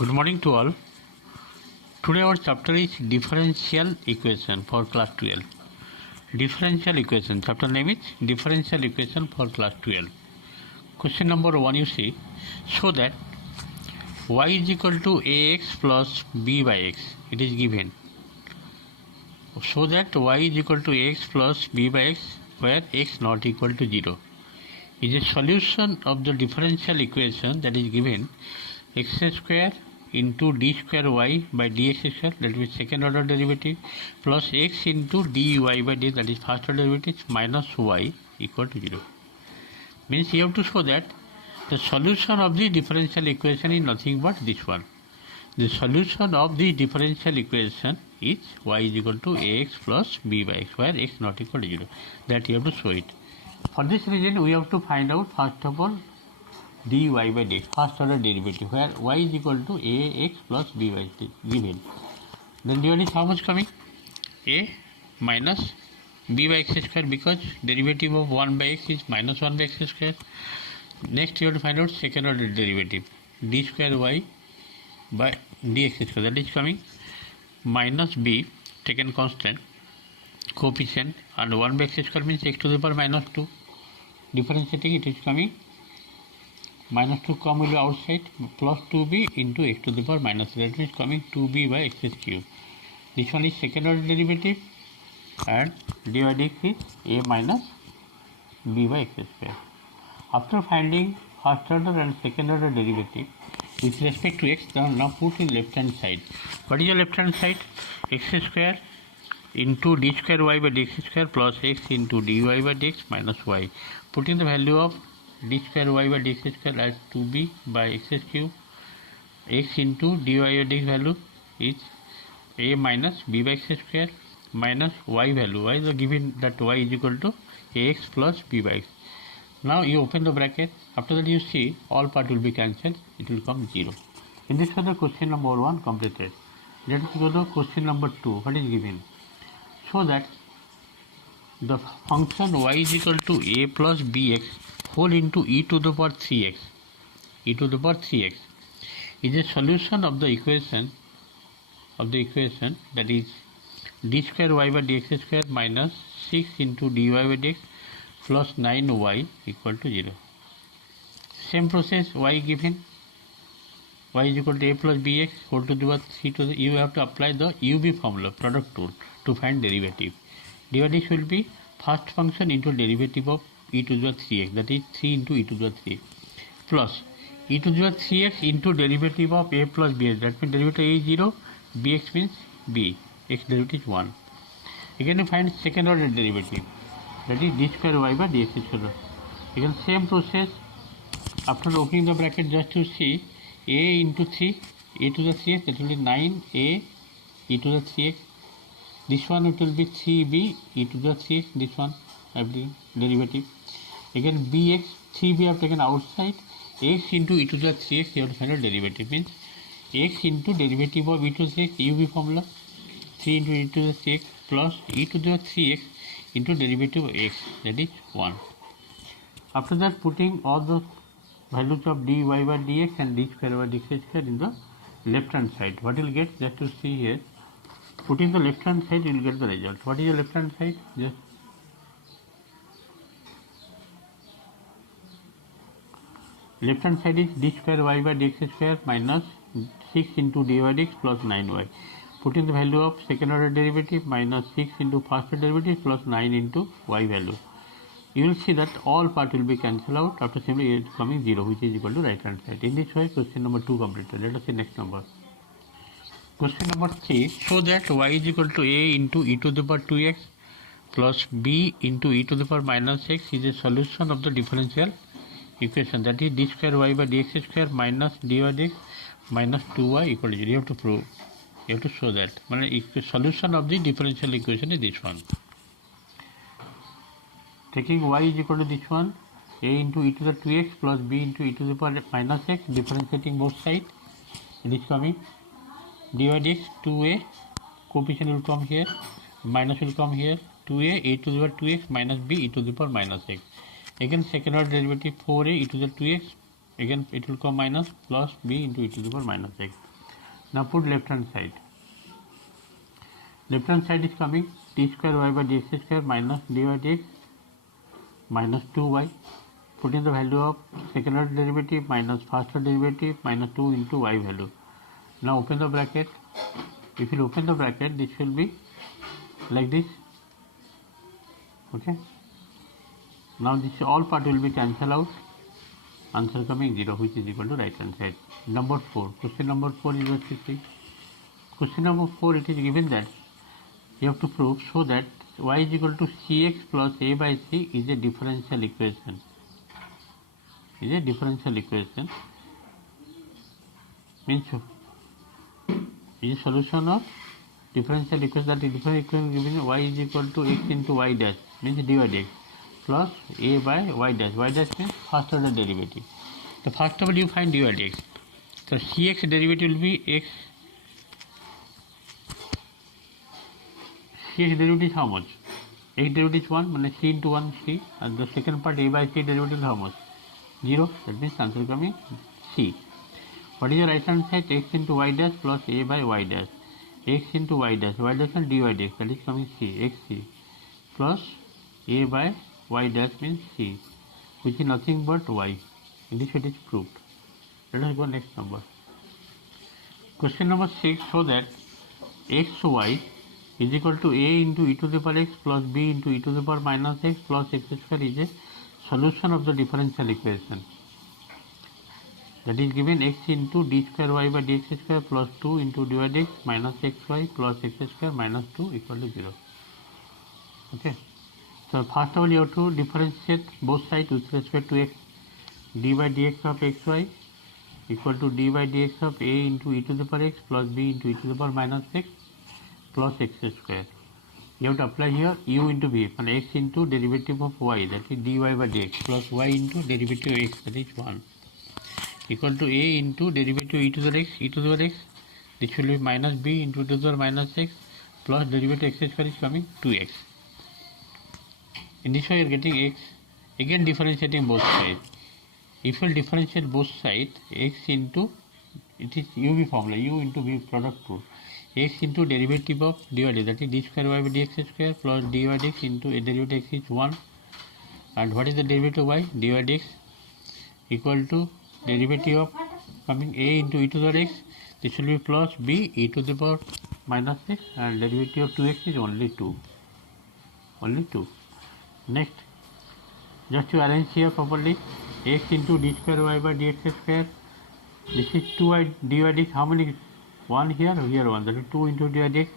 Good morning to all. Today our chapter is differential equation for class 12. Differential equation. Chapter name is differential equation for class 12. Question number 1 you see. So that y is equal to ax plus b by x. It is given. So that y is equal to ax plus b by x where x not equal to 0. Is a solution of the differential equation that is given x square into d square y by dx square, that is second order derivative, plus x into dy by dx, that is first order derivative, minus y equal to 0. Means you have to show that the solution of the differential equation is nothing but this one. The solution of the differential equation is y is equal to ax plus b by x, where x not equal to 0. That you have to show it. For this reason, we have to find out first of all dy by dx, first order derivative, where y is equal to ax plus b by x given. Then d1 is how much coming? A minus b by x square, because derivative of 1 by x is minus 1 by x square. Next you have to find out second order derivative, d square y by dx square, that is coming minus b taken constant coefficient, and 1 by x square means x to the power minus 2. Differentiating it is coming minus 2 come will be outside, plus 2b into x to the power minus 3, that means coming 2b by x cube. This one is second order derivative, and dy by dx is a minus b by x square. After finding first order and second order derivative with respect to x, now put in left hand side. What is the left hand side? X square into d square y by dx square plus x into dy by dx minus y. Putting the value of d square y by dx square as 2b by x cube, x into dy by dx value is a minus b by x square minus y value. Y is given that y is equal to ax plus b by x. Now you open the bracket. After that you see all part will be cancelled. It will come 0. In this way the question number 1 completed. Let us go to question number 2. What is given? So that the function y is equal to a plus bx whole into e to the power 3x, is a solution of the equation that is d square y by dx square minus 6 into dy by dx plus 9y equal to 0. Same process, y given, y is equal to a plus bx whole to the power 3 to the, you have to apply the UV formula, product rule, to find derivative. Dy by dx will be first function into derivative of e to the power 3x, that is 3 into e to the power 3 plus e to the power 3x into derivative of a plus bx, that means derivative a is 0, bx means b, x derivative is 1. Again you find second order derivative, that is d square y by dx square. Again same process, after opening the bracket just to see a into 3, a to the 3x, that will be 9a e to the 3x. This one it will be 3b e to the 3x, this one derivative. Again bx, 3b I have taken outside, x into e to the 3x you have to find out derivative, means x into derivative of e to the 3x, UV formula, 3 into e to the 3x plus e to the 3x into derivative of x, that is 1. After that putting all the values of dy by dx and d square by dx square in the left hand side, what you will get, just to see here, putting the left hand side you will get the result. What is the left hand side? Just left hand side is d square y by dx square minus 6 into dy by dx plus 9y. Putting the value of second order derivative minus 6 into first order derivative plus 9 into y value. You will see that all part will be cancelled out after simply it coming 0, which is equal to right hand side. In this way question number 2 completed. Let us see next number. Question number 3. Show that y is equal to a into e to the power 2x plus b into e to the power minus x is a solution of the differential equation, that is d square y by dx square minus dy by dx minus 2y equal to 0. You have to prove, you have to show that. The solution of the differential equation is this one. Taking y is equal to this one, a into e to the 2x plus b into e to the power minus x, differentiating both sides, it is coming dy by dx 2a, coefficient will come here, minus will come here, 2a e to the power 2x minus b e to the power minus x. Again second order derivative 4a e to the 2x, again it will come minus plus b into e to the power minus x. Now put left hand side. Left hand side is coming d square y by dx square minus dy by dx minus 2y. Put in the value of second order derivative minus first order derivative minus 2 into y value. Now open the bracket. If you open the bracket, this will be like this. Okay. Now this all part will be cancelled out. Answer coming 0, which is equal to right hand side. Number 4. Question number 4 is what you see. Question number 4, it is given that you have to prove so that y is equal to cx plus a by c is a differential equation. Is a differential equation. Means is a solution of differential equation, that is differential equation given y is equal to x into y dash, means dy dx, plus a by y dash. Y dash means first order derivative. So first of all you find dy dx. So cx derivative will be x. Cx derivative is how much? X derivative is 1, means c into 1 c, and the second part a by c derivative is how much? 0. That means answer coming c. What is the right hand side? X into y dash plus a by y dash. X into y dash and dy dx, that is coming c, xc, plus a by y dash means c, which is nothing but y. In this way it is proved. Let us go next number. Question number 6, so that xy is equal to a into e to the power x plus b into e to the power minus x plus x square is a solution of the differential equation. That is given x into d square y by dx square plus 2 into dy dx minus xy plus x square minus 2 equal to 0. Okay. So first of all you have to differentiate both sides with respect to x. D by dx of xy equal to d by dx of a into e to the power x plus b into e to the power minus x plus x square. You have to apply here u into v, and x into derivative of y, that is dy by dx, plus y into derivative of x, that is 1, equal to a into derivative e to the x, this will be minus b into e to the power minus x plus derivative x square is coming 2x. In this way you are getting x, again differentiating both sides. If you differentiate both sides, x into, it is uv formula, u into v product rule, x into derivative of dy dx, that is d square y by dx square plus dy dx into a derivative x is 1, and what is the derivative of y? Dy dx equal to derivative of coming a into e to the x, this will be plus b e to the power minus x, and derivative of 2x is only 2. Next, just to arrange here properly, x into d square y by dx square, this is 2y dy dx, how many? 1 here, 1, that is 2 into dy dx,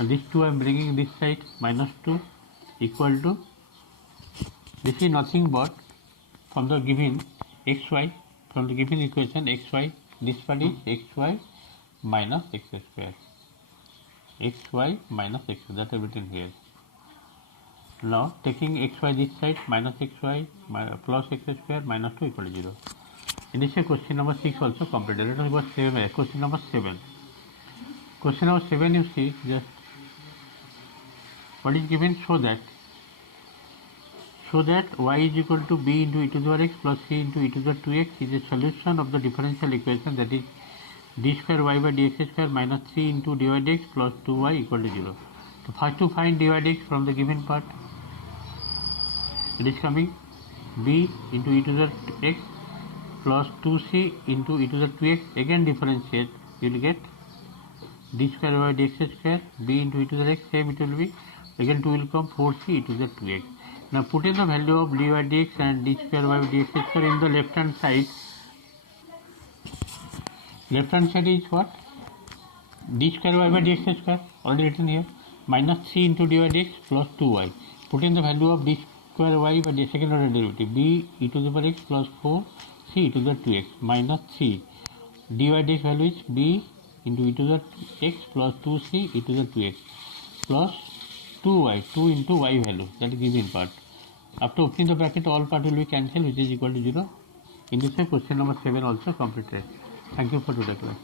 and this 2 I am bringing this side, minus 2 equal to, this is nothing but from the given xy, from the given equation xy, this part is xy minus x square, xy minus x, that is written here. Now taking xy this side, minus xy plus x square minus 2 equal to 0. In this way question number 6 also completed. Let us go 7. Question number 7. Question number 7 you see just what is given, so that y is equal to b into e to the power x plus c into e to the 2x is a solution of the differential equation, that is d square y by dx square minus 3 into dy dx plus 2y equal to 0. So first to find dy dx from the given part, it is coming b into e to the x plus 2c into e to the 2x, again differentiate, you will get d square by dx square, b into e to the x, same it will be, again 2 will come, 4c e to the 2x. Now put in the value of dy dx and d square by dx square in the left hand side. Left hand side is what? D square y by dx square, already written here, minus 3 into dy dx plus 2y. Put in the value of d square y by the second order derivative, b e to the power x plus 4 c e to the 2x minus 3. Dy dx value is b into e to the x plus 2c e to the 2x plus 2y, 2 into y value, that is given part. After opening the bracket, all part will be cancelled, which is equal to 0. In this way question number 7 also completed. Thank you for today's class.